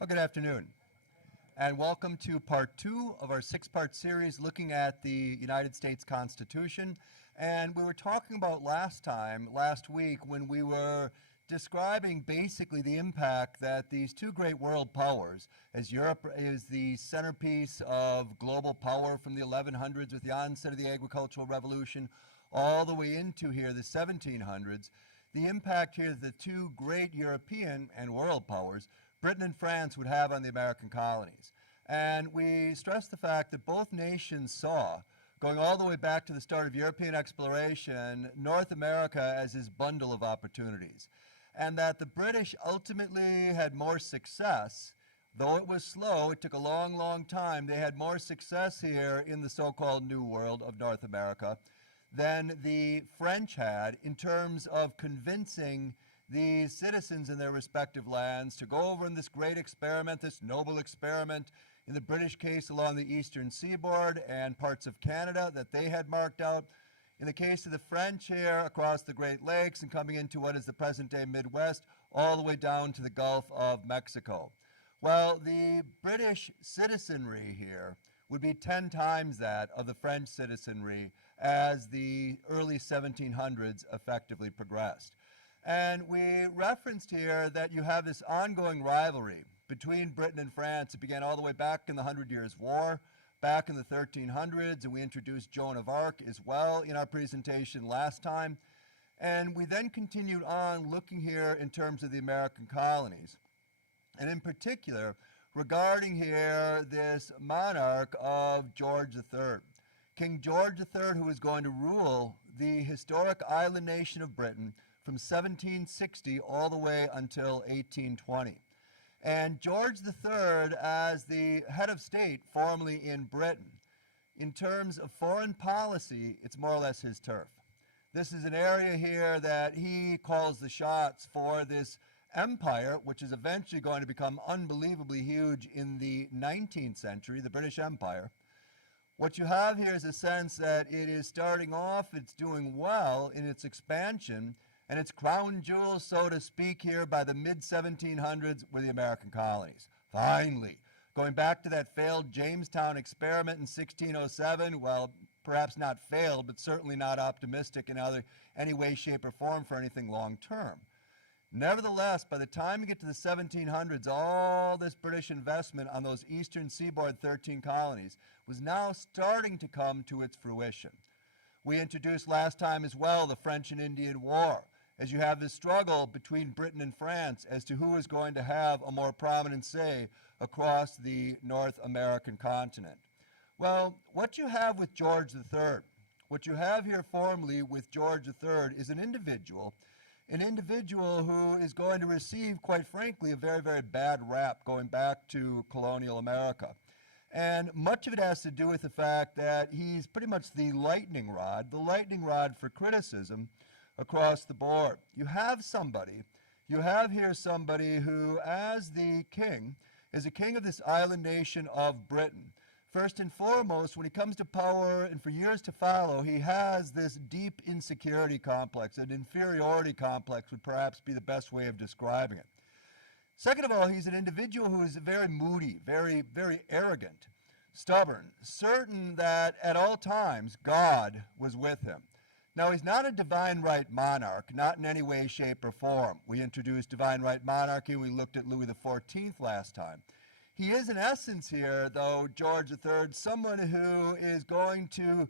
Well, good afternoon, and welcome to part 2 of our 6-part series looking at the United States Constitution. And we were talking about last week, when we were describing basically the impact that these two great world powers, as Europe is the centerpiece of global power from the 1100s with the onset of the agricultural revolution, all the way into here the 1700s, the impact here the two great European and world powers, Britain and France, would have on the American colonies. And we stressed the fact that both nations saw, going all the way back to the start of European exploration, North America as this bundle of opportunities. And that the British ultimately had more success, though it was slow, it took a long, long time, they had more success here in the so-called New World of North America than the French had in terms of convincing the citizens in their respective lands to go over in this great experiment, this noble experiment, in the British case along the eastern seaboard and parts of Canada that they had marked out. In the case of the French here, across the Great Lakes and coming into what is the present-day Midwest, all the way down to the Gulf of Mexico. Well, the British citizenry here would be 10 times that of the French citizenry as the early 1700s effectively progressed. And we referenced here that you have this ongoing rivalry between Britain and France. It began all the way back in the 100 Years' War, back in the 1300s, and we introduced Joan of Arc as well in our presentation last time. And we then continued on looking here in terms of the American colonies, and in particular regarding here this monarch of George III. King George III, who was going to rule the historic island nation of Britain from 1760 all the way until 1820. And George III, as the head of state formerly in Britain, in terms of foreign policy, it's more or less his turf. This is an area here that he calls the shots for this empire, which is eventually going to become unbelievably huge in the 19th century, the British Empire. What you have here is a sense that it is starting off, it's doing well in its expansion, and its crown jewels, so to speak, here by the mid-1700s were the American colonies. Finally, going back to that failed Jamestown experiment in 1607, well, perhaps not failed, but certainly not optimistic in any way, shape, or form for anything long-term. Nevertheless, by the time you get to the 1700s, all this British investment on those eastern seaboard 13 colonies was now starting to come to its fruition. We introduced last time as well the French and Indian War, as you have this struggle between Britain and France as to who is going to have a more prominent say across the North American continent. Well, what you have with George III, what you have here formally with George III is an individual who is going to receive, quite frankly, a very, very bad rap going back to colonial America. And much of it has to do with the fact that he's pretty much the lightning rod for criticism across the board. You have here somebody who, as the king, is a king of this island nation of Britain. First and foremost, when he comes to power, and for years to follow, he has this deep insecurity complex, an inferiority complex would perhaps be the best way of describing it. Second of all, he's an individual who is very moody, very, very arrogant, stubborn, certain that at all times God was with him. Now, he's not a divine right monarch, not in any way, shape, or form. We introduced divine right monarchy, we looked at Louis XIV last time. He is, in essence here, though, George III, someone who is going to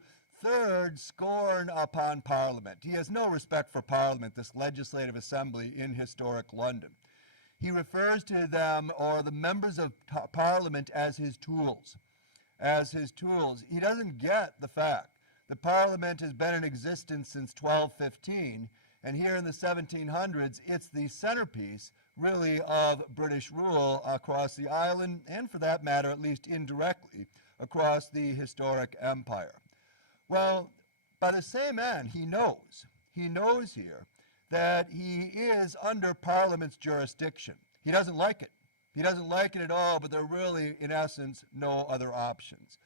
scorn upon Parliament. He has no respect for Parliament, this legislative assembly in historic London. He refers to them, or the members of Parliament, as his tools. He doesn't get the fact the Parliament has been in existence since 1215, and here in the 1700s, it's the centerpiece, really, of British rule across the island, and for that matter, at least indirectly, across the historic empire. Well, by the same end, he knows here that he is under Parliament's jurisdiction. He doesn't like it. He doesn't like it at all, but there are really, in essence, no other options.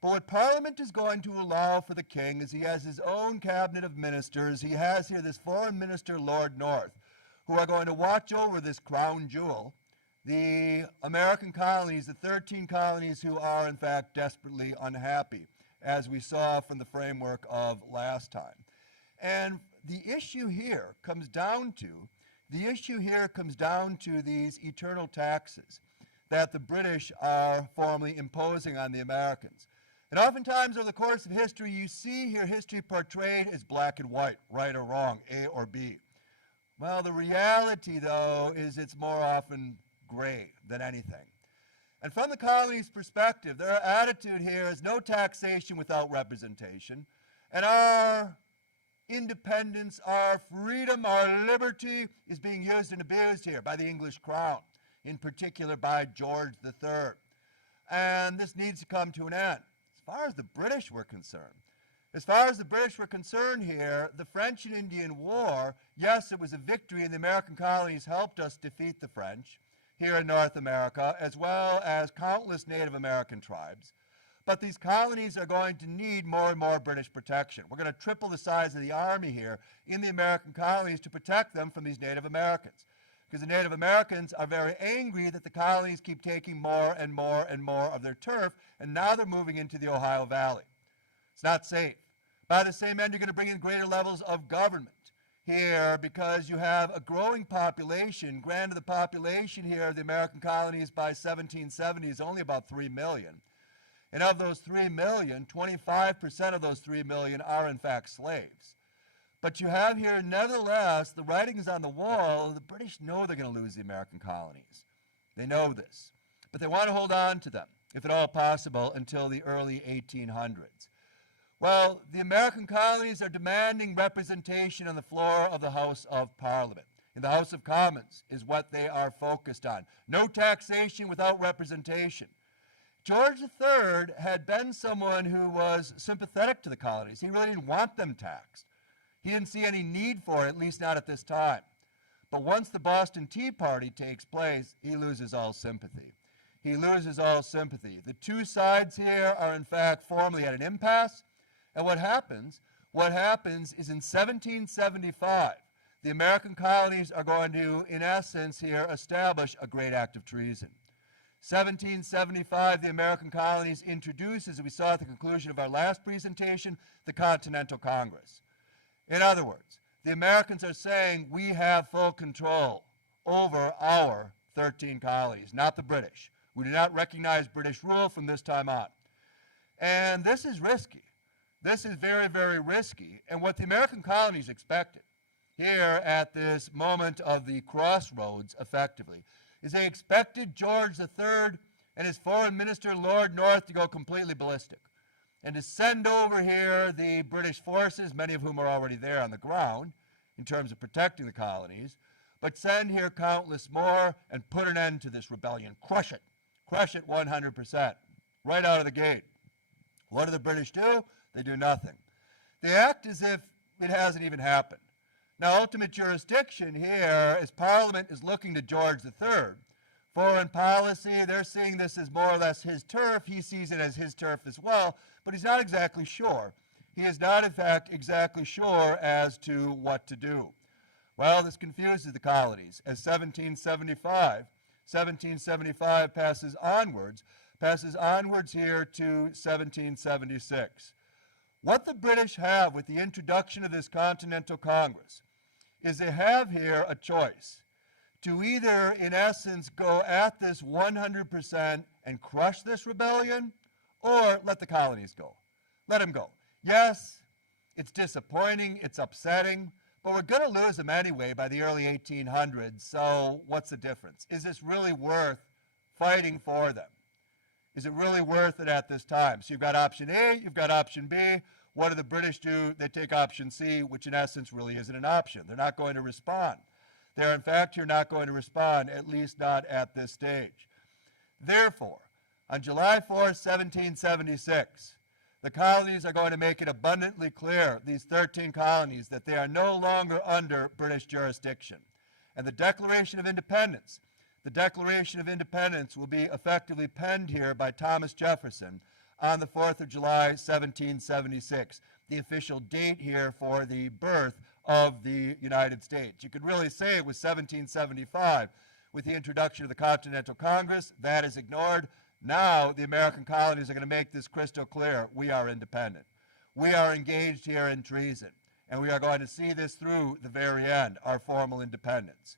But what Parliament is going to allow for the king is he has his own cabinet of ministers. He has here this foreign minister, Lord North, who are going to watch over this crown jewel, the American colonies, the 13 colonies who are in fact desperately unhappy, as we saw from the framework of last time. And the issue here comes down to these eternal taxes that the British are formally imposing on the Americans. And oftentimes over the course of history, you see here history portrayed as black and white, right or wrong, A or B. Well, the reality, though, is it's more often gray than anything. And from the colony's perspective, their attitude here is no taxation without representation, and our independence, our freedom, our liberty is being used and abused here by the English crown, in particular by George III. And this needs to come to an end. As far as the British were concerned, here, the French and Indian War, yes, it was a victory, and the American colonies helped us defeat the French here in North America, as well as countless Native American tribes. But these colonies are going to need more and more British protection. We're going to triple the size of the army here in the American colonies to protect them from these Native Americans. Because the Native Americans are very angry that the colonies keep taking more and more and more of their turf, and now they're moving into the Ohio Valley. It's not safe. By the same end, you're going to bring in greater levels of government here because you have a growing population. Granted, the population here of the American colonies by 1770 is only about 3 million. And of those 3 million, 25% of those 3 million are in fact slaves. But you have here, nevertheless, the writings on the wall. The British know they're going to lose the American colonies. They know this. But they want to hold on to them, if at all possible, until the early 1800s. Well, the American colonies are demanding representation on the floor of the House of Parliament. In the House of Commons is what they are focused on. No taxation without representation. George III had been someone who was sympathetic to the colonies. He really didn't want them taxed. He didn't see any need for it, at least not at this time. But once the Boston Tea Party takes place, he loses all sympathy. He loses all sympathy. The two sides here are in fact formally at an impasse. And what happens is in 1775, the American colonies are going to, in essence here, establish a great act of treason. 1775, the American colonies introduce, as we saw at the conclusion of our last presentation, the Continental Congress. In other words, the Americans are saying we have full control over our 13 colonies, not the British. We do not recognize British rule from this time on. And this is risky. This is very, very risky. And what the American colonies expected here at this moment of the crossroads, effectively, is they expected George III and his foreign minister, Lord North, to go completely ballistic and to send over here the British forces, many of whom are already there on the ground in terms of protecting the colonies, but send here countless more and put an end to this rebellion. Crush it 100%, right out of the gate. What do the British do? They do nothing. They act as if it hasn't even happened. Now, ultimate jurisdiction here, as Parliament is looking to George III, foreign policy, they're seeing this as more or less his turf. He sees it as his turf as well, but he's not exactly sure. He is not, in fact, exactly sure as to what to do. Well, this confuses the colonies. As 1775 passes onwards here to 1776. What the British have with the introduction of this Continental Congress is they have here a choice to either, in essence, go at this 100% and crush this rebellion, or let the colonies go. Let them go. Yes, it's disappointing, it's upsetting, but we're going to lose them anyway by the early 1800s, so what's the difference? Is this really worth fighting for them? Is it really worth it at this time? So you've got option A, you've got option B. What do the British do? They take option C, which in essence really isn't an option. They're not going to respond. They're in fact here not going to respond, at least not at this stage. Therefore, on July 4th, 1776, the colonies are going to make it abundantly clear, these 13 colonies, that they are no longer under British jurisdiction. And the Declaration of Independence will be effectively penned here by Thomas Jefferson on the 4th of July, 1776, the official date here for the birth of the United States. You could really say it was 1775 with the introduction of the Continental Congress. That is ignored. Now the American colonies are going to make this crystal clear. We are independent. We are engaged here in treason, and we are going to see this through the very end, our formal independence.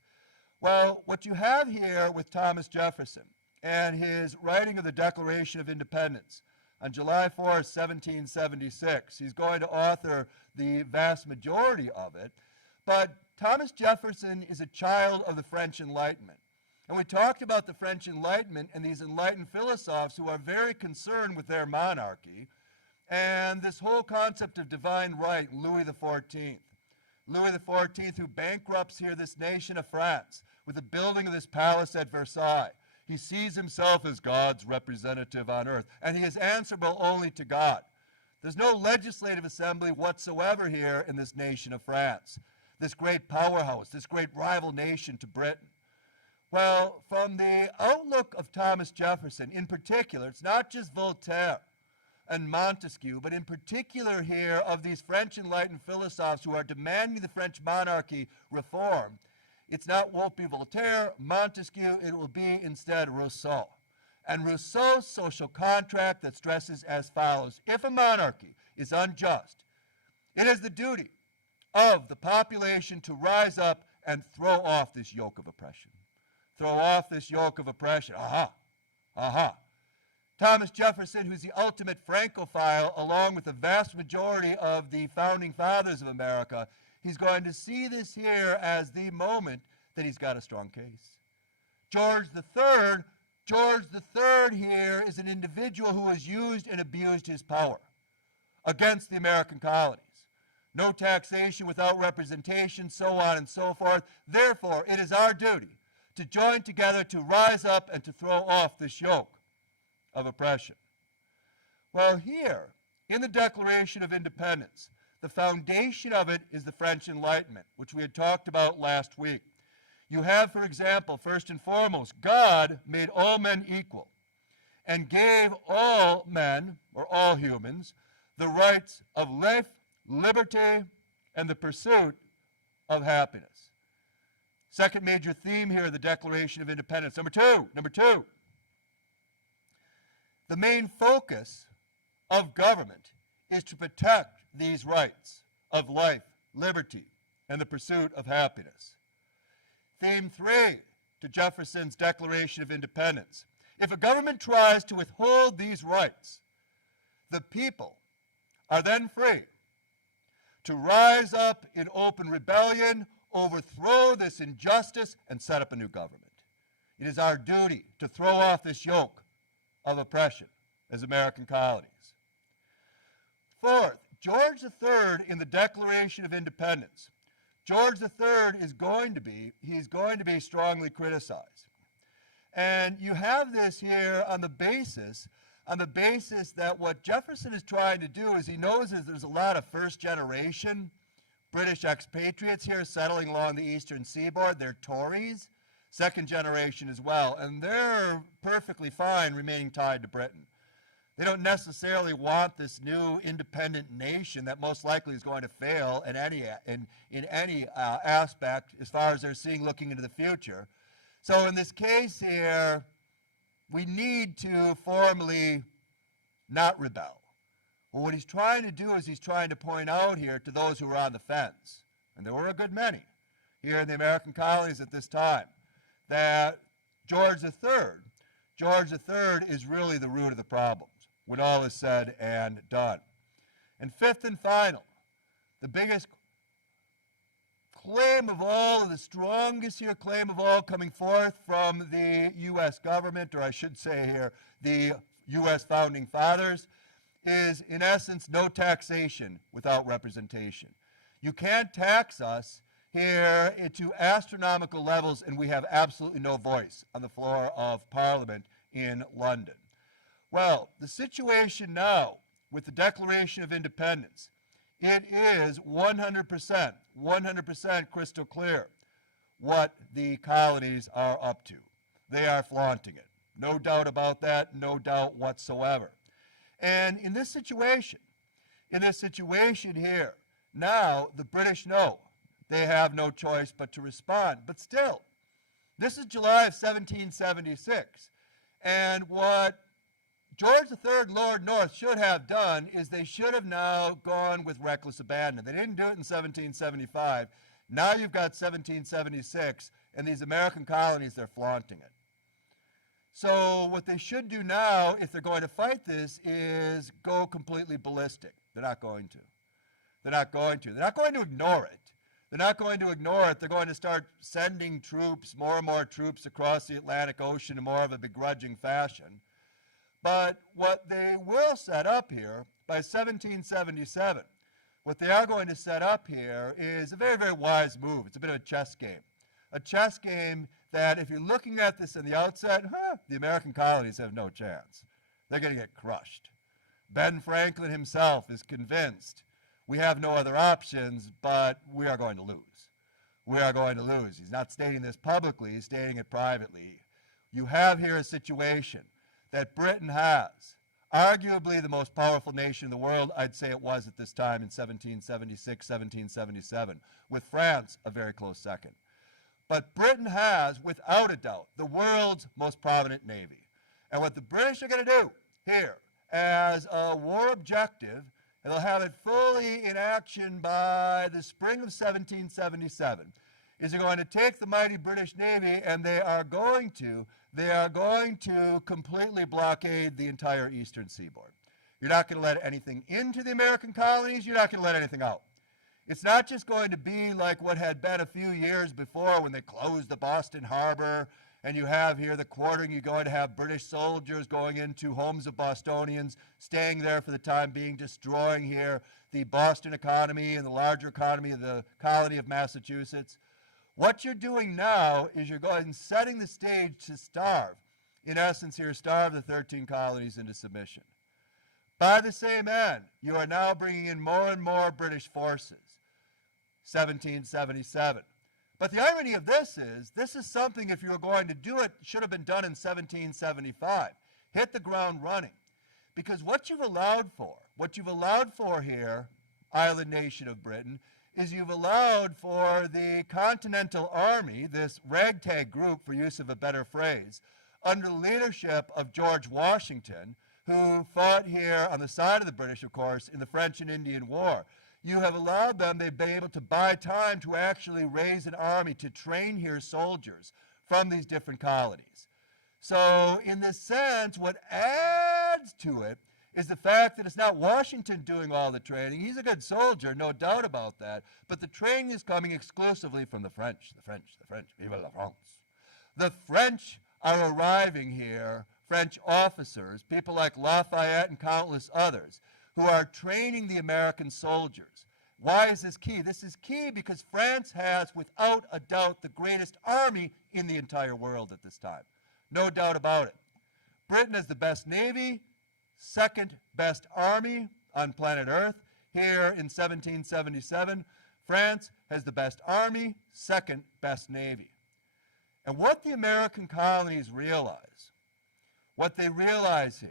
Well, what you have here with Thomas Jefferson and his writing of the Declaration of Independence on July 4, 1776, he's going to author the vast majority of it, but Thomas Jefferson is a child of the French Enlightenment. And we talked about the French Enlightenment and these enlightened philosophers who are very concerned with their monarchy and this whole concept of divine right, Louis XIV. Louis XIV, who bankrupts here this nation of France with the building of this palace at Versailles. He sees himself as God's representative on earth, and he is answerable only to God. There's no legislative assembly whatsoever here in this nation of France, this great powerhouse, this great rival nation to Britain. Well, from the outlook of Thomas Jefferson, in particular, it's not just Voltaire and Montesquieu, but in particular here of these French enlightened philosophers who are demanding the French monarchy reform. Won't be Voltaire, Montesquieu, it will be instead Rousseau. And Rousseau's social contract that stresses as follows: if a monarchy is unjust, it is the duty of the population to rise up and throw off this yoke of oppression. Throw off this yoke of oppression. Aha, aha. Thomas Jefferson, who's the ultimate Francophile, along with the vast majority of the founding fathers of America, he's going to see this here as the moment that he's got a strong case. George III here is an individual who has used and abused his power against the American colonies. No taxation without representation, so on and so forth. Therefore, it is our duty to join together to rise up and to throw off this yoke of oppression. Well, here, in the Declaration of Independence, the foundation of it is the French Enlightenment, which we had talked about last week. You have, for example, first and foremost, God made all men equal and gave all men, or all humans, the rights of life, liberty, and the pursuit of happiness. Second major theme here of the Declaration of Independence. Number two, the main focus of government is to protect these rights of life, liberty, and the pursuit of happiness. Theme 3 to Jefferson's Declaration of Independence. If a government tries to withhold these rights, the people are then free to rise up in open rebellion, overthrow this injustice, and set up a new government. It is our duty to throw off this yoke of oppression as American colonies. Fourth, George III in the Declaration of Independence. George III is going to be strongly criticized. And you have this here on the basis that what Jefferson is trying to do is he knows that there's a lot of first-generation British expatriates here settling along the eastern seaboard. They're Tories, second generation as well, and they're perfectly fine remaining tied to Britain. They don't necessarily want this new independent nation that most likely is going to fail in any aspect as far as they're seeing looking into the future. So in this case here, we need to formally not rebel. Well, what he's trying to do is he's trying to point out here to those who are on the fence, and there were a good many here in the American colonies at this time, that George III is really the root of the problems when all is said and done. And fifth and final, the biggest claim of all, the strongest here claim of all coming forth from the U.S. government, or I should say here, the U.S. founding fathers, is in essence no taxation without representation. You can't tax us here to astronomical levels and we have absolutely no voice on the floor of Parliament in London. Well, the situation now with the Declaration of Independence, it is 100% crystal clear what the colonies are up to. They are flaunting it. No doubt about that, no doubt whatsoever. And in this situation here, now the British know they have no choice but to respond. But still, This is July of 1776. And what George III, Lord North, should have done is they should have now gone with reckless abandon. They didn't do it in 1775. Now you've got 1776, and these American colonies, they're flaunting it. So what they should do now, if they're going to fight this, is go completely ballistic. They're not going to. They're not going to. They're not going to ignore it. They're not going to ignore it. They're going to start sending troops, more and more troops across the Atlantic Ocean in more of a begrudging fashion. But what they will set up here by 1777, what they are going to set up here is a very, very wise move. It's a bit of a chess game. A chess game that if you're looking at this in the outset, the American colonies have no chance. They're going to get crushed. Ben Franklin himself is convinced we have no other options, but we are going to lose. We are going to lose. He's not stating this publicly, he's stating it privately. You have here a situation that Britain has, arguably the most powerful nation in the world. I'd say it was at this time in 1776, 1777, with France a very close second. But Britain has, without a doubt, the world's most prominent navy. And what the British are going to do here as a war objective, and they'll have it fully in action by the spring of 1777, is they're going to take the mighty British Navy and they are going to completely blockade the entire eastern seaboard. You're not going to let anything into the American colonies. You're not going to let anything out. It's not just going to be like what had been a few years before when they closed the Boston Harbor, and you have here the quartering. You're going to have British soldiers going into homes of Bostonians, staying there for the time being, destroying here the Boston economy and the larger economy of the colony of Massachusetts. What you're doing now is you're going and setting the stage to starve, in essence here, starve the 13 colonies into submission. By the same end, you are now bringing in more and more British forces. 1777. But the irony of this is something, if you were going to do it, should have been done in 1775. Hit the ground running. Because what you've allowed for here, island nation of Britain, is you've allowed for the Continental Army, this ragtag group, for use of a better phrase, under the leadership of George Washington, who fought here on the side of the British, of course, in the French and Indian War. You have allowed them, they've been able to buy time to actually raise an army, to train here soldiers from these different colonies. So in this sense, what adds to it is the fact that it's not Washington doing all the training. He's a good soldier, no doubt about that, but the training is coming exclusively from the French, vive la France. The French are arriving here, French officers, people like Lafayette and countless others, who are training the American soldiers. Why is this key? This is key because France has, without a doubt, the greatest army in the entire world at this time. No doubt about it. Britain has the best navy, second best army on planet Earth. Here in 1777, France has the best army, second best navy. And what the American colonies realize, what they realize here,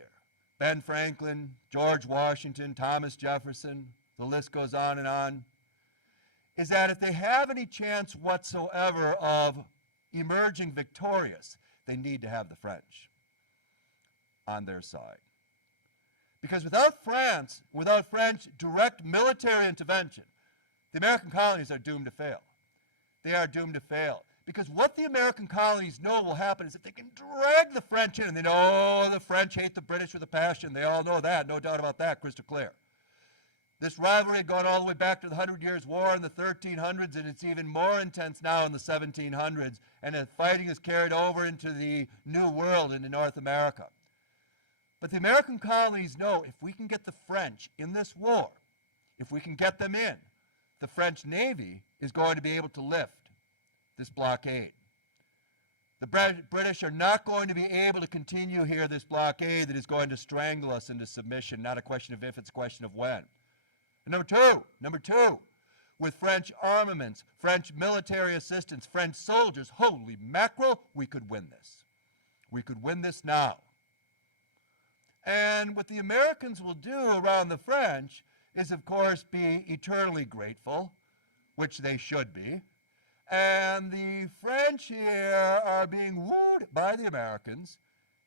Ben Franklin, George Washington, Thomas Jefferson, the list goes on, is that if they have any chance whatsoever of emerging victorious, they need to have the French on their side. Because without France, without French direct military intervention, the American colonies are doomed to fail. They are doomed to fail. Because what the American colonies know will happen is if they can drag the French in, and they know the French hate the British with a passion, they all know that, no doubt about that, crystal clear. This rivalry had gone all the way back to the 100 Years' War in the 1300s, and it's even more intense now in the 1700s, and the fighting is carried over into the New World, into North America. But the American colonies know if we can get the French in this war, if we can get them in, the French Navy is going to be able to lift this blockade. The British are not going to be able to continue here this blockade that is going to strangle us into submission. Not a question of if, it's a question of when. And number two, with French armaments, French military assistance, French soldiers, holy mackerel, we could win this. We could win this now. And what the Americans will do around the French is, of course, be eternally grateful, which they should be, And the French here are being wooed by the Americans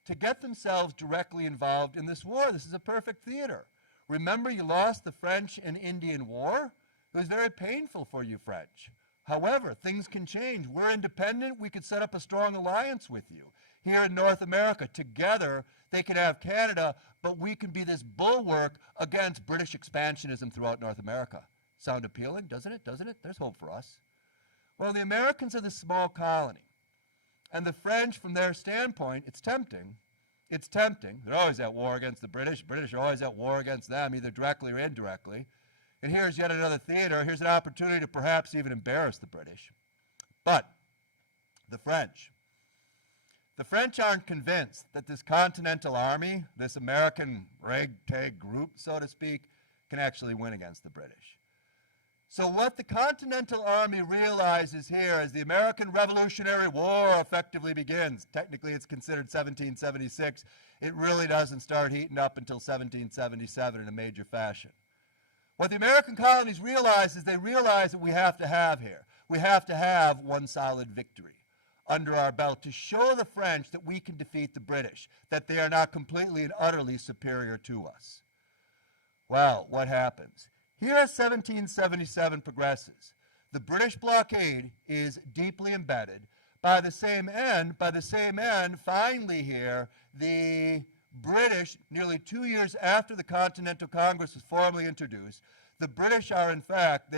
to get themselves directly involved in this war. This is a perfect theater. Remember, you lost the French and Indian War? It was very painful for you French. However, things can change. We're independent. We could set up a strong alliance with you. Here in North America, together, they can have Canada, but we can be this bulwark against British expansionism throughout North America. Sound appealing, doesn't it? Doesn't it? There's hope for us. Well, the Americans are this small colony. And the French, from their standpoint, it's tempting. It's tempting. They're always at war against the British. British are always at war against them, either directly or indirectly. And here's yet another theater. Here's an opportunity to perhaps even embarrass the British. But the French aren't convinced that this Continental Army, this American ragtag group, so to speak, can actually win against the British. So what the Continental Army realizes here as the American Revolutionary War effectively begins, technically it's considered 1776, it really doesn't start heating up until 1777 in a major fashion. What the American colonies realize is they realize that we have to have here. We have to have one solid victory under our belt to show the French that we can defeat the British, that they are not completely and utterly superior to us. Well, what happens? Here as 1777 progresses, the British blockade is deeply embedded. By the same end, finally here, the British, nearly 2 years after the Continental Congress was formally introduced, the British are in fact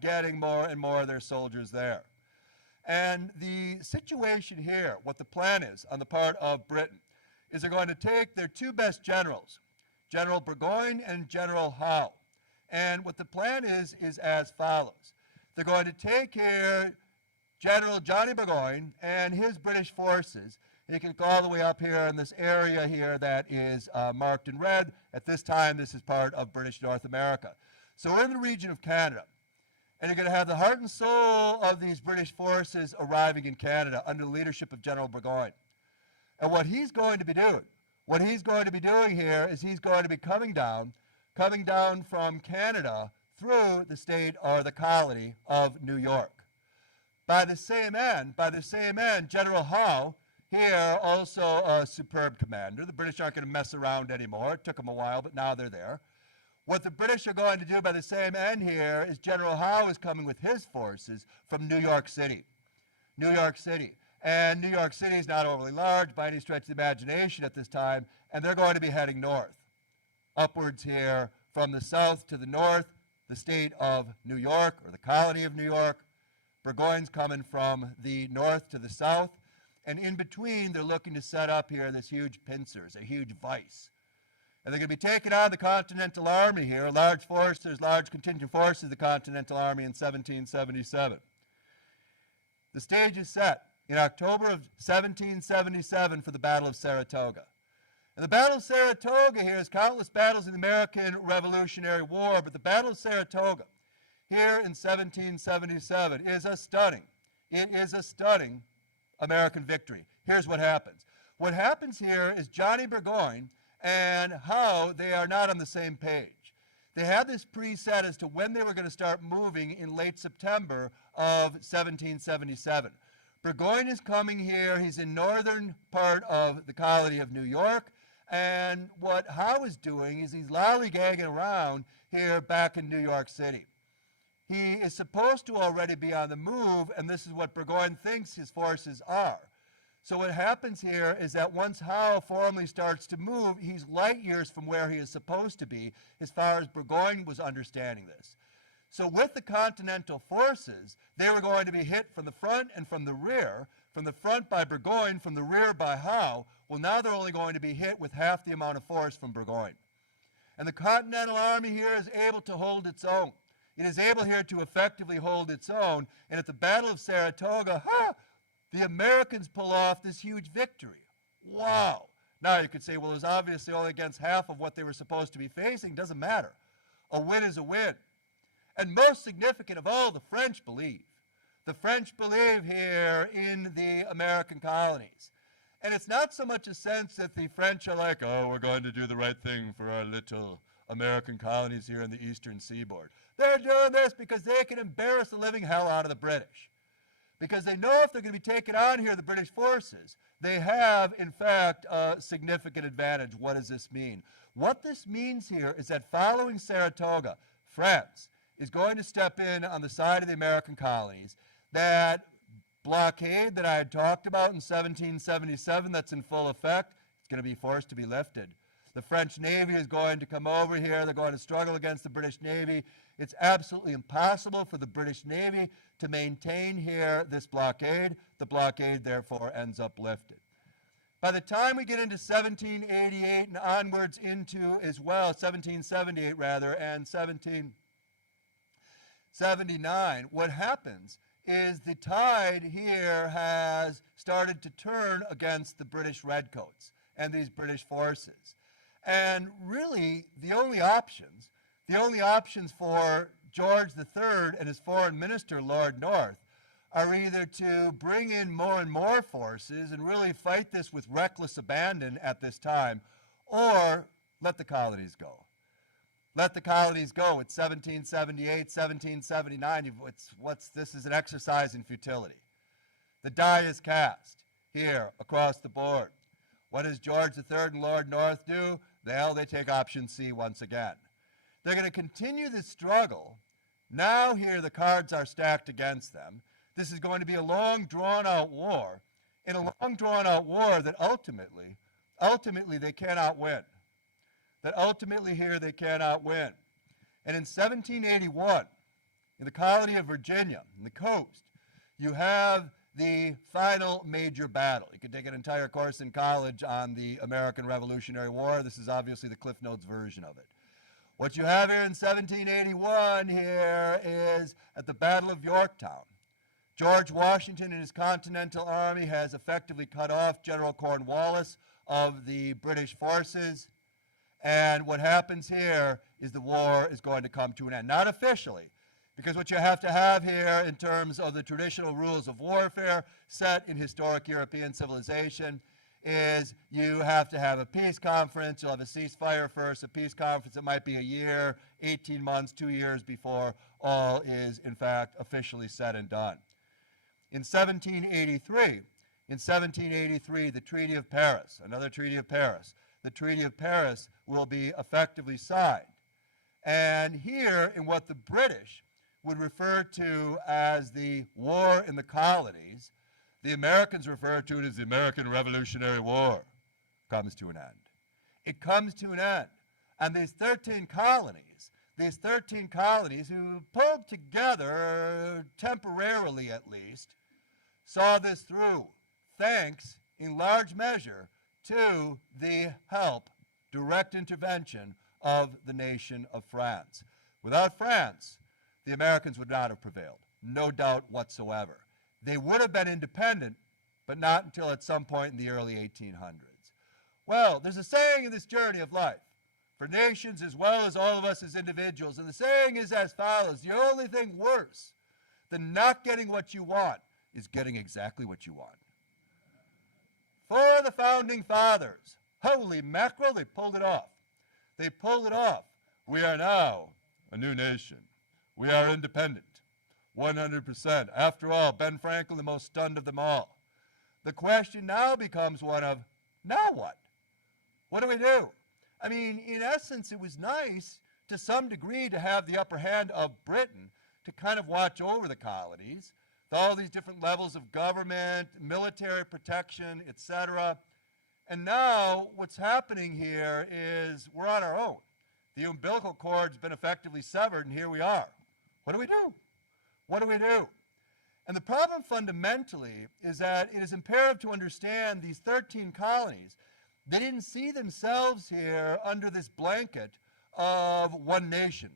getting more and more of their soldiers there. And the situation here, what the plan is on the part of Britain, is they're going to take their two best generals, General Burgoyne and General Howe. And what the plan is as follows. They're going to take here General Johnny Burgoyne and his British forces. You can go all the way up here in this area here that is marked in red. At this time, this is part of British North America. So we're in the region of Canada. And you're going to have the heart and soul of these British forces arriving in Canada under the leadership of General Burgoyne. And what he's going to be doing here is he's going to be coming down from Canada through the state or the colony of New York. By the same end, General Howe, here also a superb commander. The British aren't going to mess around anymore. It took them a while, but now they're there. What the British are going to do by the same end here is General Howe is coming with his forces from New York City. And New York City is not overly large by any stretch of the imagination at this time, and they're going to be heading north. Upwards here from the south to the north, the state of New York, or the colony of New York. Burgoyne's coming from the north to the south. And in between, they're looking to set up here this huge pincers, a huge vice. And they're going to be taking on the Continental Army here, large contingent forces of the Continental Army in 1777. The stage is set in October of 1777 for the Battle of Saratoga. And the Battle of Saratoga here is countless battles in the American Revolutionary War, but the Battle of Saratoga here in 1777 is a stunning American victory. Here's what happens. What happens here is Johnny Burgoyne and Howe, they are not on the same page. They had this preset as to when they were going to start moving in late September of 1777. Burgoyne is coming here. He's in northern part of the colony of New York. And what Howe is doing is he's lollygagging around here back in New York City. He is supposed to already be on the move, and this is what Burgoyne thinks his forces are. So what happens here is that once Howe formally starts to move, he's light years from where he is supposed to be as far as Burgoyne was understanding this. So with the Continental forces, they were going to be hit from the front and from the rear, from the front by Burgoyne, from the rear by Howe. Well, now they're only going to be hit with half the amount of force from Burgoyne. And the Continental Army here is able to hold its own. It is able here to effectively hold its own. And at the Battle of Saratoga, the Americans pull off this huge victory. Wow. Now you could say, well, it was obviously only against half of what they were supposed to be facing. Doesn't matter. A win is a win. And most significant of all, the French believe. The French believe here in the American colonies. And it's not so much a sense that the French are like, oh, we're going to do the right thing for our little American colonies here in the eastern seaboard. They're doing this because they can embarrass the living hell out of the British. because they know if they're going to be taking on here the British forces, they have, in fact, a significant advantage. What does this mean? What this means here is that following Saratoga, France is going to step in on the side of the American colonies. That blockade that I had talked about in 1777 that's in full effect, it's going to be forced to be lifted. The French Navy is going to come over here. They're going to struggle against the British Navy. It's absolutely impossible for the British Navy to maintain here this blockade. The blockade, therefore, ends up lifted. By the time we get into 1788 and onwards into as well, 1778 rather, and 1779, what happens is the tide here has started to turn against the British Redcoats and these British forces. And really, the only options for George III and his foreign minister, Lord North, are either to bring in more and more forces and really fight this with reckless abandon at this time, or let the colonies go. Let the colonies go. It's 1778, 1779. This is an exercise in futility. The die is cast here across the board. What does George III and Lord North do? Well, they take option C once again. They're going to continue this struggle. Now here the cards are stacked against them. This is going to be a long, drawn-out war. In a long, drawn-out war that ultimately they cannot win. That ultimately here they cannot win. And in 1781, in the colony of Virginia, on the coast, you have the final major battle. You could take an entire course in college on the American Revolutionary War. This is obviously the Cliff Notes version of it. What you have here in 1781 here is at the Battle of Yorktown. George Washington and his Continental Army has effectively cut off General Cornwallis of the British forces. And what happens here is the war is going to come to an end. Not officially, because what you have to have here in terms of the traditional rules of warfare set in historic European civilization is you have to have a peace conference. You'll have a ceasefire first, a peace conference. It might be a year, 18 months, 2 years before all is, in fact, officially said and done. In 1783, the Treaty of Paris, another Treaty of Paris, the Treaty of Paris will be effectively signed. And here, in what the British would refer to as the war in the colonies, the Americans refer to it as the American Revolutionary War, comes to an end. It comes to an end. And these 13 colonies who pulled together, temporarily at least, saw this through, thanks in large measure to the help, direct intervention of the nation of France. Without France, the Americans would not have prevailed, no doubt whatsoever. They would have been independent, but not until at some point in the early 1800s. Well, there's a saying in this journey of life, for nations as well as all of us as individuals, and the saying is as follows: the only thing worse than not getting what you want is getting exactly what you want. For the founding fathers, holy mackerel, they pulled it off. They pulled it off. We are now a new nation. We are independent, 100%. After all, Ben Franklin, the most stunned of them all. The question now becomes one of, now what? What do we do? I mean, in essence, it was nice to some degree to have the upper hand of Britain to kind of watch over the colonies, with all these different levels of government, military protection, etc. And now what's happening here is we're on our own. The umbilical cord's been effectively severed, and here we are. What do we do? What do we do? And the problem fundamentally is that it is imperative to understand these 13 colonies. They didn't see themselves here under this blanket of one nation,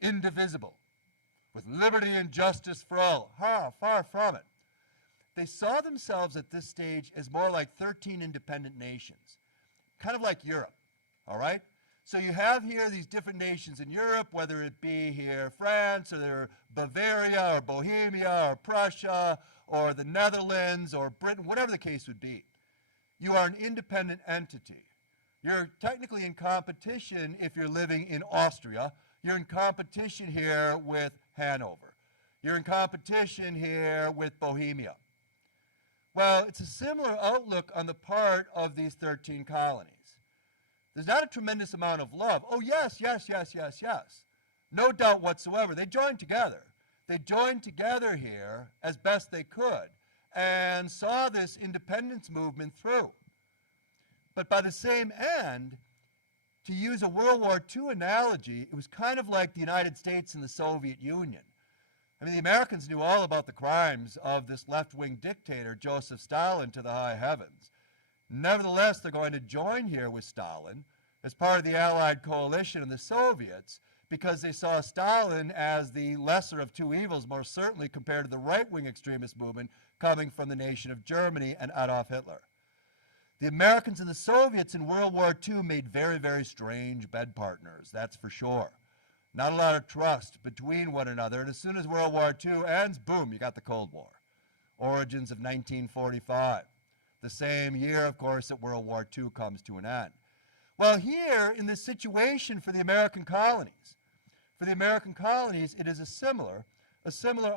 indivisible, with liberty and justice for all. Far from it. They saw themselves at this stage as more like 13 independent nations, kind of like Europe, all right? So you have here these different nations in Europe, whether it be here France or Bavaria or Bohemia or Prussia or the Netherlands or Britain, whatever the case would be. You are an independent entity. You're technically in competition if you're living in Austria. You're in competition here with Hanover. You're in competition here with Bohemia. Well, it's a similar outlook on the part of these 13 colonies. There's not a tremendous amount of love. Oh, yes, yes, yes, yes, yes. No doubt whatsoever. They joined together. They joined together here as best they could and saw this independence movement through. But by the same end, to use a World War II analogy, it was kind of like the United States and the Soviet Union. I mean, the Americans knew all about the crimes of this left-wing dictator, Joseph Stalin, to the high heavens. Nevertheless, they're going to join here with Stalin as part of the Allied coalition and the Soviets because they saw Stalin as the lesser of two evils, more certainly compared to the right-wing extremist movement coming from the nation of Germany and Adolf Hitler. The Americans and the Soviets in World War II made very, very strange bed partners, that's for sure. Not a lot of trust between one another, and as soon as World War II ends, boom, you got the Cold War. Origins of 1945. The same year, of course, that World War II comes to an end. Well, here, in this situation for the American colonies, it is a similar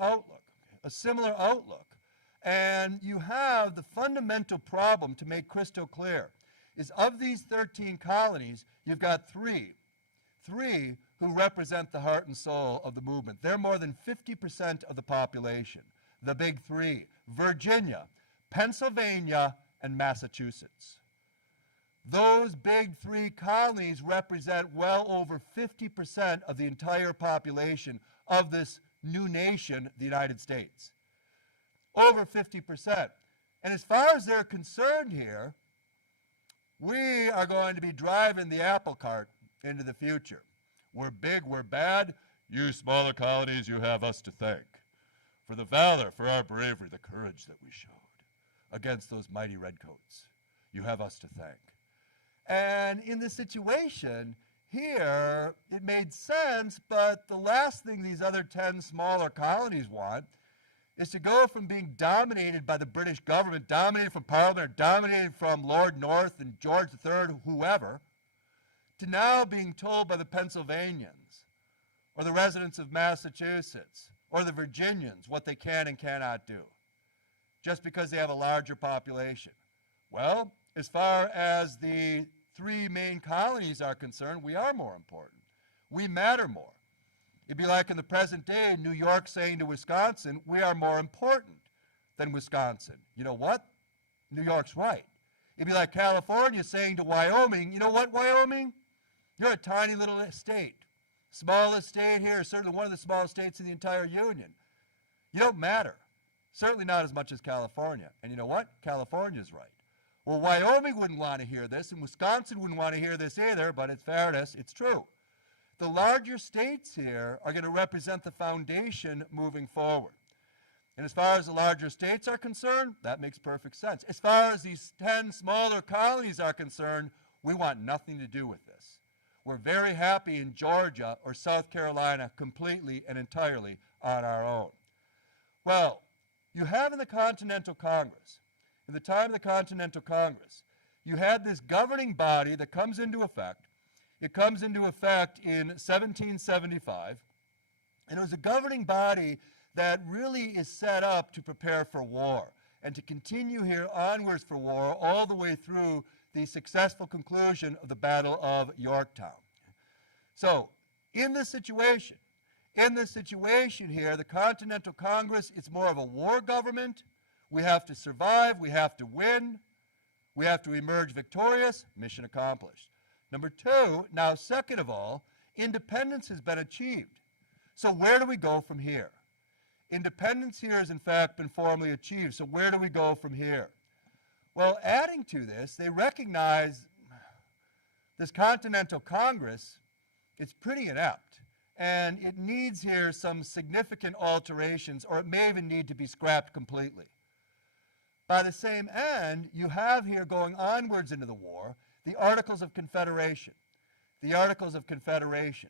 outlook, And you have the fundamental problem, to make crystal clear, is of these 13 colonies, you've got three who represent the heart and soul of the movement. They're more than 50% of the population. The big three: Virginia, Pennsylvania, and Massachusetts. Those big three colonies represent well over 50% of the entire population of this new nation, the United States. Over 50%. And as far as they're concerned here, we are going to be driving the apple cart into the future. We're big, we're bad. You smaller colonies, you have us to thank for the valor, for our bravery, the courage that we showed against those mighty redcoats. You have us to thank. And in this situation here, it made sense, but the last thing these other 10 smaller colonies want is to go from being dominated by the British government, dominated from Parliament, or dominated from Lord North and George III, whoever, to now being told by the Pennsylvanians, or the residents of Massachusetts, or the Virginians what they can and cannot do, just because they have a larger population. Well, as far as the three main colonies are concerned, we are more important. We matter more. It'd be like in the present day, New York saying to Wisconsin, we are more important than Wisconsin. You know what? New York's right. It'd be like California saying to Wyoming, you know what, Wyoming? You're a tiny little state. Smallest state here, certainly one of the smallest states in the entire union. You don't matter. Certainly not as much as California. And you know what? California's right. Well, Wyoming wouldn't want to hear this, and Wisconsin wouldn't want to hear this either, but in fairness, it's true. The larger states here are going to represent the foundation moving forward. And as far as the larger states are concerned, that makes perfect sense. As far as these 10 smaller colonies are concerned, we want nothing to do with this. We're very happy in Georgia or South Carolina completely and entirely on our own. Well, you have in the Continental Congress, in the time of the Continental Congress, you had this governing body that comes into effect. It comes into effect in 1775, and it was a governing body that really is set up to prepare for war and to continue here onwards for war all the way through the successful conclusion of the Battle of Yorktown. So, in this situation here, the Continental Congress, it's more of a war government. We have to survive, we have to win, we have to emerge victorious, mission accomplished. Number two, now second of all, independence has been achieved. So where do we go from here? Independence here has in fact been formally achieved, so where do we go from here? Well, adding to this, they recognize this Continental Congress, it's pretty inept, and it needs here some significant alterations, or it may even need to be scrapped completely. By the same end, you have here going onwards into the war, the Articles of Confederation. The Articles of Confederation.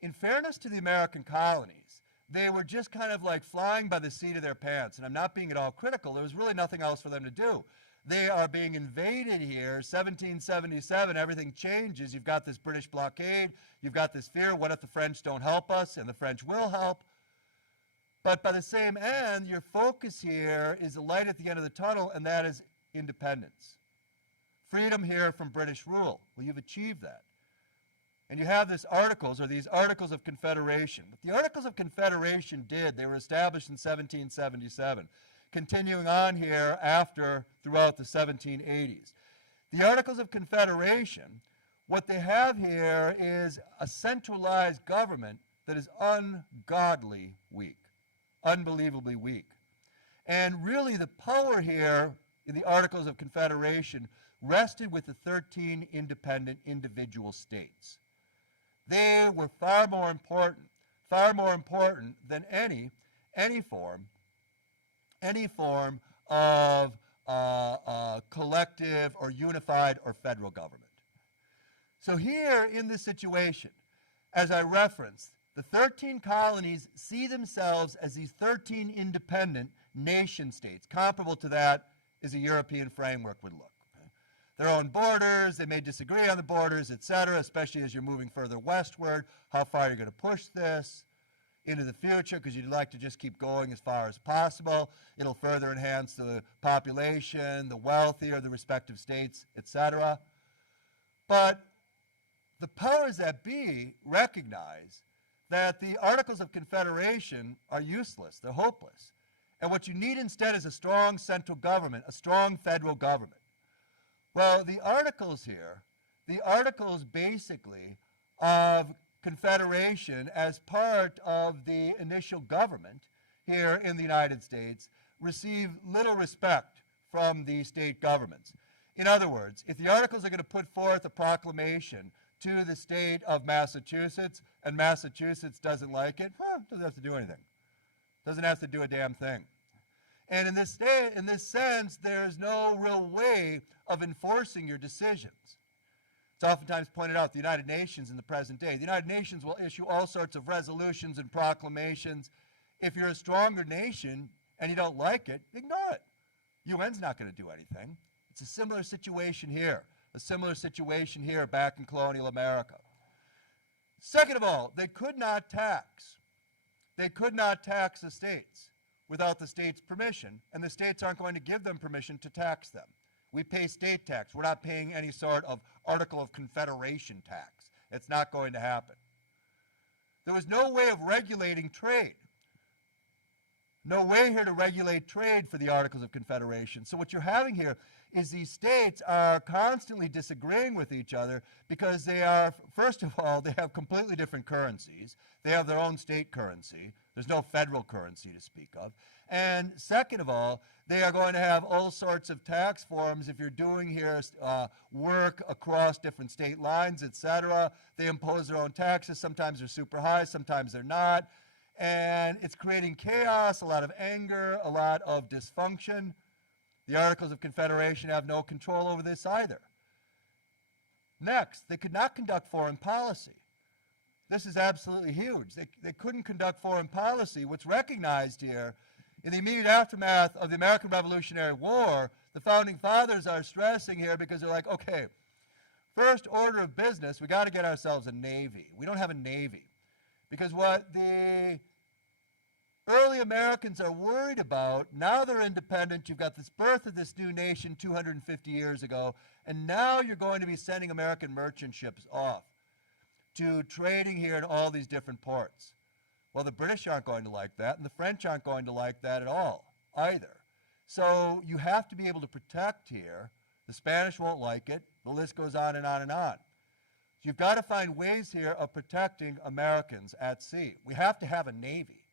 In fairness to the American colonies, they were just kind of like flying by the seat of their pants, and I'm not being at all critical. There was really nothing else for them to do. They are being invaded here, 1777, everything changes. You've got this British blockade, you've got this fear, what if the French don't help us, and the French will help. But by the same end, your focus here is the light at the end of the tunnel, and that is independence. Freedom here from British rule. Well, you've achieved that. And you have these Articles of Confederation. What the Articles of Confederation did, they were established in 1777, continuing on here throughout the 1780s. The Articles of Confederation, what they have here is a centralized government that is ungodly weak, unbelievably weak. And really the power here in the Articles of Confederation rested with the 13 independent individual states. They were far more important than any form of collective or unified or federal government. So here in this situation, as I referenced, the 13 colonies see themselves as these 13 independent nation states. Comparable to that is a European framework would look. Their own borders, they may disagree on the borders, etc., especially as you're moving further westward, how far you're going to push this into the future, because you'd like to just keep going as far as possible. It'll further enhance the population, the wealthier of the respective states, etc. But the powers that be recognize that the Articles of Confederation are useless, they're hopeless. And what you need instead is a strong central government, a strong federal government. Well, the Articles here, the Articles basically of Confederation as part of the initial government here in the United States receive little respect from the state governments. In other words, if the Articles are going to put forth a proclamation to the state of Massachusetts and Massachusetts doesn't like it, doesn't have to do anything. Doesn't have to do a damn thing. And in this sense, there's no real way of enforcing your decisions. It's oftentimes pointed out the United Nations in the present day. The United Nations will issue all sorts of resolutions and proclamations. If you're a stronger nation and you don't like it, ignore it. UN's not going to do anything. It's a similar situation here. A similar situation here back in colonial America. Second of all, they could not tax. They could not tax the states without the state's permission, and the states aren't going to give them permission to tax them. We pay state tax. We're not paying any sort of Article of Confederation tax. It's not going to happen. There was no way of regulating trade. No way here to regulate trade for the Articles of Confederation. So what you're having here is these states are constantly disagreeing with each other because they are, first of all, they have completely different currencies. They have their own state currency. There's no federal currency to speak of. And second of all, they are going to have all sorts of tax forms if you're doing here work across different state lines, etc. They impose their own taxes. Sometimes they're super high, sometimes they're not. And it's creating chaos, a lot of anger, a lot of dysfunction. The Articles of Confederation have no control over this either. Next, they could not conduct foreign policy. This is absolutely huge. They couldn't conduct foreign policy. What's recognized here, in the immediate aftermath of the American Revolutionary War, the Founding Fathers are stressing here because they're like, okay, first order of business, we got to get ourselves a navy. We don't have a navy. Because what the early Americans are worried about, now they're independent, you've got this birth of this new nation 250 years ago, and now you're going to be sending American merchant ships off to trading here in all these different ports. Well, the British aren't going to like that, and the French aren't going to like that at all, either. So you have to be able to protect here. The Spanish won't like it. The list goes on and on and on. So you've got to find ways here of protecting Americans at sea. We have to have a navy.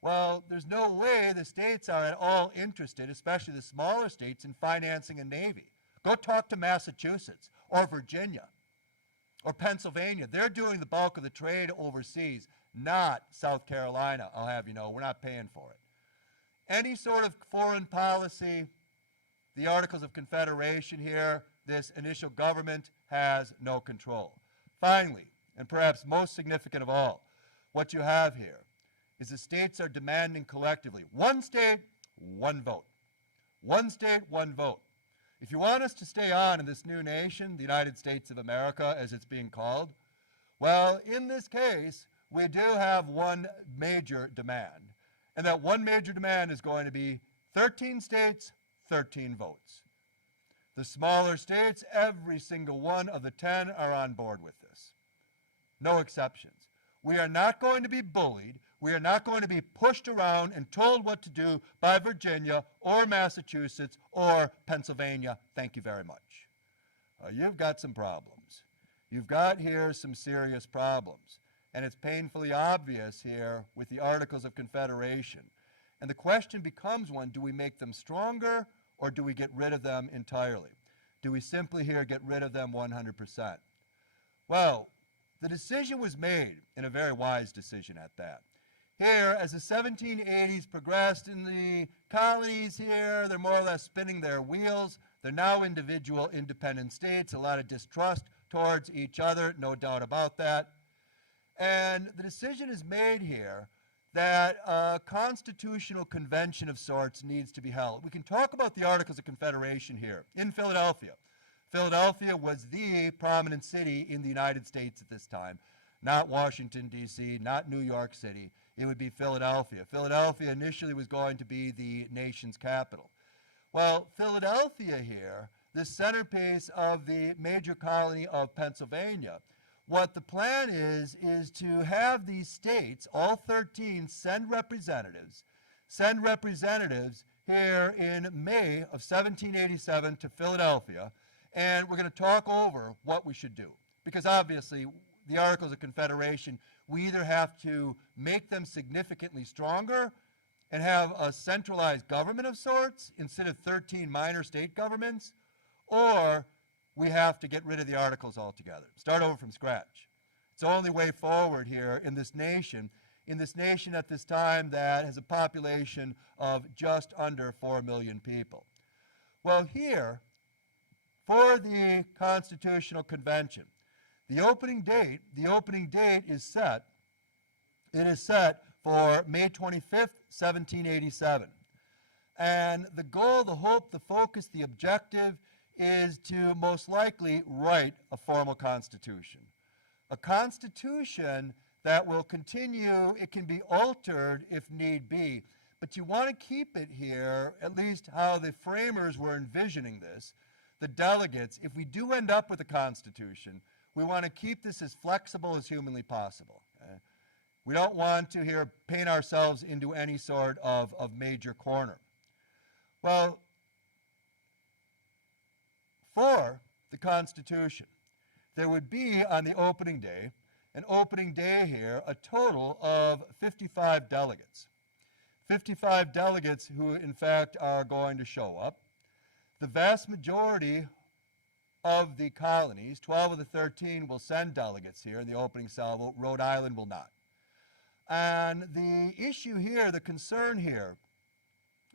Well, there's no way the states are at all interested, especially the smaller states, in financing a navy. Go talk to Massachusetts or Virginia or Pennsylvania. They're doing the bulk of the trade overseas, not South Carolina, I'll have you know. We're not paying for it. Any sort of foreign policy, the Articles of Confederation here, this initial government has no control. Finally, and perhaps most significant of all, what you have here is the states are demanding collectively, one state, one vote. One state, one vote. If you want us to stay on in this new nation, the United States of America, as it's being called, well, in this case, we do have one major demand, and that one major demand is going to be 13 states, 13 votes. The smaller states, every single one of the 10 are on board with this. No exceptions. We are not going to be bullied. We are not going to be pushed around and told what to do by Virginia or Massachusetts or Pennsylvania. Thank you very much. You've got some problems. You've got here some serious problems. And it's painfully obvious here with the Articles of Confederation. And the question becomes one, do we make them stronger or do we get rid of them entirely? Do we simply here get rid of them 100%? Well, the decision was made, and a very wise decision at that. Here, as the 1780s progressed in the colonies here, they're more or less spinning their wheels. They're now individual independent states, a lot of distrust towards each other, no doubt about that. And the decision is made here that a constitutional convention of sorts needs to be held. We can talk about the Articles of Confederation here in Philadelphia. Philadelphia was the prominent city in the United States at this time, not Washington, D.C., not New York City. It would be Philadelphia. Philadelphia initially was going to be the nation's capital. Well, Philadelphia here, the centerpiece of the major colony of Pennsylvania, what the plan is to have these states, all 13, send representatives here in May of 1787 to Philadelphia, and we're going to talk over what we should do. Because obviously, the Articles of Confederation, we either have to make them significantly stronger and have a centralized government of sorts instead of 13 minor state governments, or we have to get rid of the Articles altogether, start over from scratch. It's the only way forward here in this nation at this time that has a population of just under 4 million people. Well, here, for the Constitutional Convention, the opening date is set. It is set for May 25th, 1787. And the goal, the hope, the focus, the objective is to most likely write a formal constitution. A constitution that will continue, it can be altered if need be, but you want to keep it here, at least how the framers were envisioning this, the delegates. If we do end up with a constitution, we want to keep this as flexible as humanly possible. Okay? We don't want to here paint ourselves into any sort of major corner. Well, for the Constitution, there would be on the opening day, here, a total of 55 delegates. 55 delegates who, in fact, are going to show up. The vast majority of the colonies, 12 of the 13, will send delegates here in the opening salvo. Rhode Island will not. And the issue here, the concern here,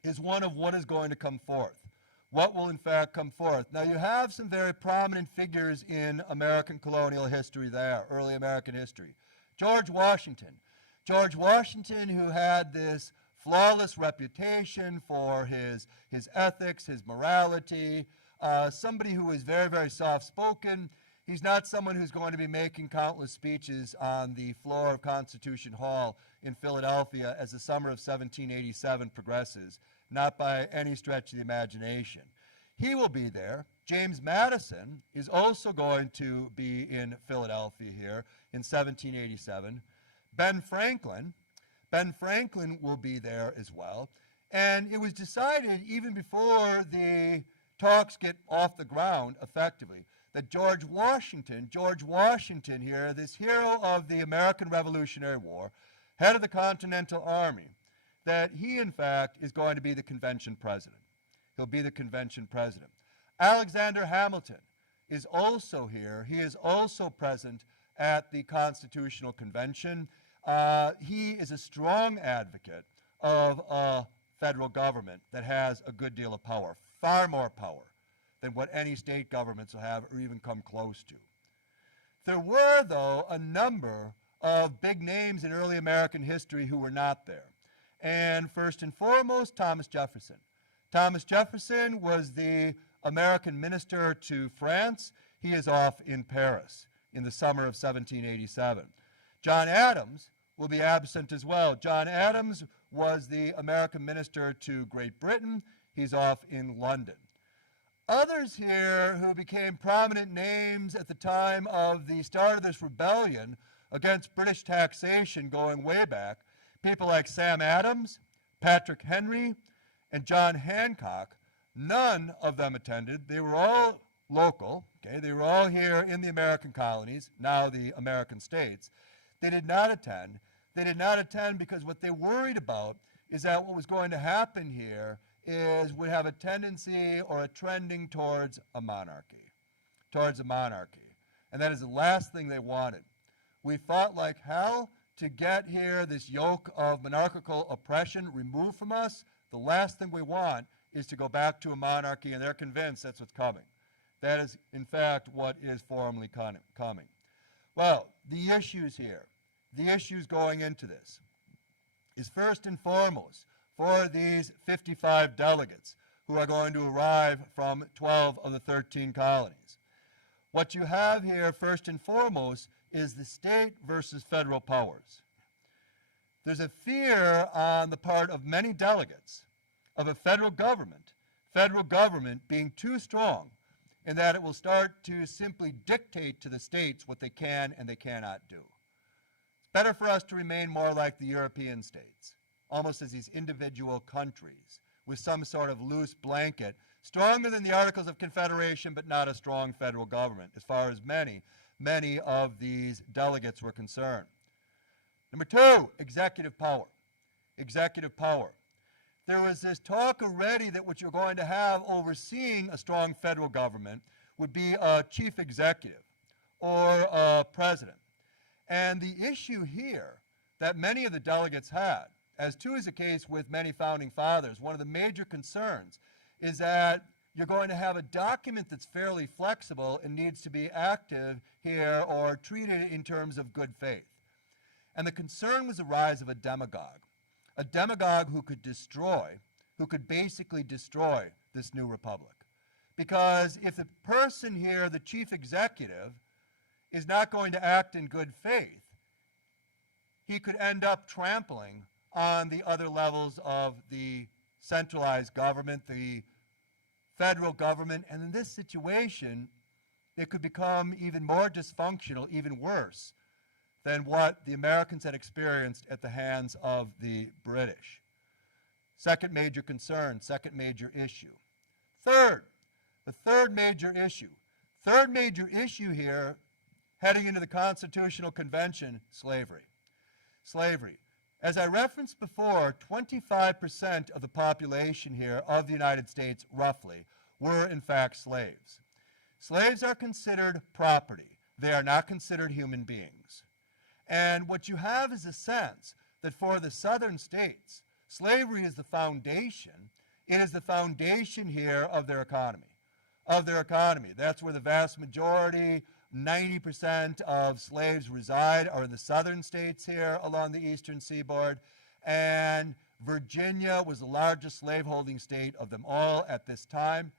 is one of what is going to come forth. What will in fact come forth? Now you have some very prominent figures in American colonial history there, early American history. George Washington. George Washington, who had this flawless reputation for his ethics, his morality, somebody who was very, very soft-spoken. He's not someone who's going to be making countless speeches on the floor of Constitution Hall in Philadelphia as the summer of 1787 progresses, not by any stretch of the imagination. He will be there. James Madison is also going to be in Philadelphia here in 1787. Ben Franklin will be there as well. And it was decided even before the talks get off the ground effectively that George Washington here, this hero of the American Revolutionary War, head of the Continental Army, that he in fact is going to be the convention president. He'll be the convention president. Alexander Hamilton is also here. He is also present at the Constitutional Convention. He is a strong advocate of a federal government that has a good deal of power, far more power than what any state governments will have or even come close to. There were, though, a number of big names in early American history who were not there. And first and foremost, Thomas Jefferson. Thomas Jefferson was the American minister to France. He is off in Paris in the summer of 1787. John Adams will be absent as well. John Adams was the American minister to Great Britain. He's off in London. Others here who became prominent names at the time of the start of this rebellion against British taxation going way back, people like Sam Adams, Patrick Henry, and John Hancock, none of them attended. They were all local, okay? They were all here in the American colonies, now the American states. They did not attend. They did not attend because what they worried about is that what was going to happen here is would have a tendency or a trending towards a monarchy. And that is the last thing they wanted. We fought like hell to get here this yoke of monarchical oppression removed from us. The last thing we want is to go back to a monarchy, and they're convinced that's what's coming. That is, in fact, what is formally coming. Well, the issues here, the issues going into this, is first and foremost for these 55 delegates who are going to arrive from 12 of the 13 colonies. What you have here, first and foremost, is the state versus federal powers. There's a fear on the part of many delegates of a federal government being too strong in that it will start to simply dictate to the states what they can and they cannot do. It's better for us to remain more like the European states, almost as these individual countries with some sort of loose blanket, stronger than the Articles of Confederation, but not a strong federal government, as far as many of these delegates were concerned. Number two, executive power. Executive power. There was this talk already that what you're going to have overseeing a strong federal government would be a chief executive or a president. And the issue here that many of the delegates had, as too is the case with many founding fathers, one of the major concerns is that you're going to have a document that's fairly flexible and needs to be active here or treated in terms of good faith. And the concern was the rise of a demagogue who could basically destroy this new republic. Because if the person here, the chief executive, is not going to act in good faith, he could end up trampling on the other levels of the centralized government, the federal government, and in this situation, it could become even more dysfunctional, even worse than what the Americans had experienced at the hands of the British. Second major concern, second major issue. The third major issue here, heading into the Constitutional Convention, slavery. Slavery. As I referenced before, 25% of the population here of the United States, roughly, were in fact slaves. Slaves are considered property. They are not considered human beings. And what you have is a sense that for the southern states, slavery is the foundation. It is the foundation here of their economy. That's where the vast majority, 90% of slaves reside, are in the southern states here along the eastern seaboard. And Virginia was the largest slaveholding state of them all at this time.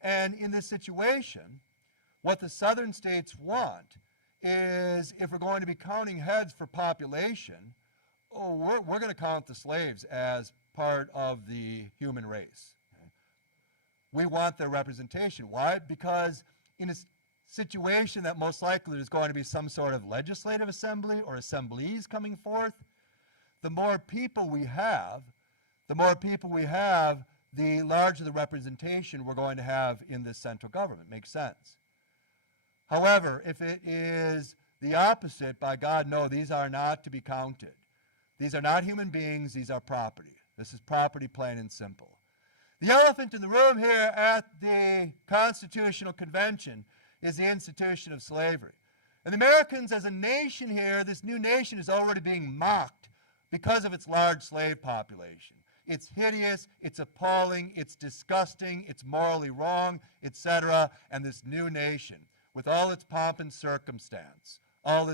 And in this situation, what the southern states want is, if we're going to be counting heads for population, we're going to count the slaves as part of the human race. We want their representation. Why? Because in a situation that most likely there's going to be some sort of legislative assembly or assemblies coming forth, the more people we have, the larger the representation we're going to have in this central government. Makes sense. However, if it is the opposite, by God, no, these are not to be counted. These are not human beings, these are property. This is property, plain and simple. The elephant in the room here at the Constitutional Convention is the institution of slavery. And the Americans as a nation here, this new nation, is already being mocked because of its large slave population. It's hideous, it's appalling, it's disgusting, it's morally wrong, etc. And this new nation, with all its pomp and circumstance, all